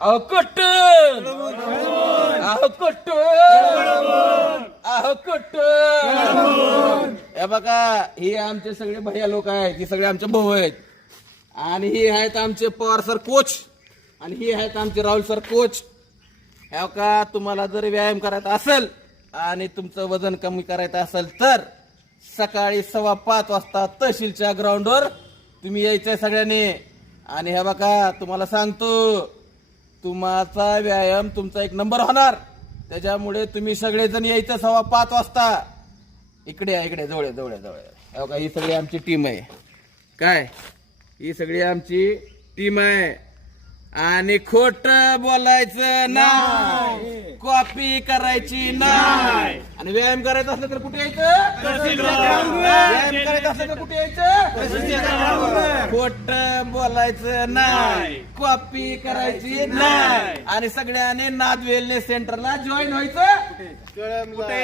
अहो कुठं अहो कुठं अहो कुठं हे बघा हे आमचे सगळे भैया लोक आहेत, हे सगळे आमचे भाऊ आहेत आणि हे आहेत आमचे पवार सर कोच आणि हे आहेत आमचे राहुल सर कोच. हे का तुम्हाला जर व्यायाम करायचा असेल आणि तुमचं वजन कमी करायचं असेल तर सकाळी 5:15 वाजता तहसीलच्या ग्राउंडवर तुम्ही यायचंय सगळ्यांनी. आणि हे बघा तुम्हाला सांगतो तुमचा व्यायाम तुमचा 1 नंबर होणार. त्याच्यामुळे तुम्ही सगळेजण यायचं 5:15 वाजता. इकडे इकडे जवळ जवळ जवळ बघा ही सगळी आमची टीम आहे. काय ही सगळी आमची टीम आहे. आणि खोट बोलायचं नाही, कॉपी करायची नाही. आणि व्यायाम करायचा असलं तर कुठे यायचं? व्यायाम करायचा असलं तर कुठे यायचं? खोट बोलायचं नाही, कॉपी करायची नाही. आणि सगळ्यांनी नाद वेलनेस सेंटरला जॉईन व्हायचं. कुठे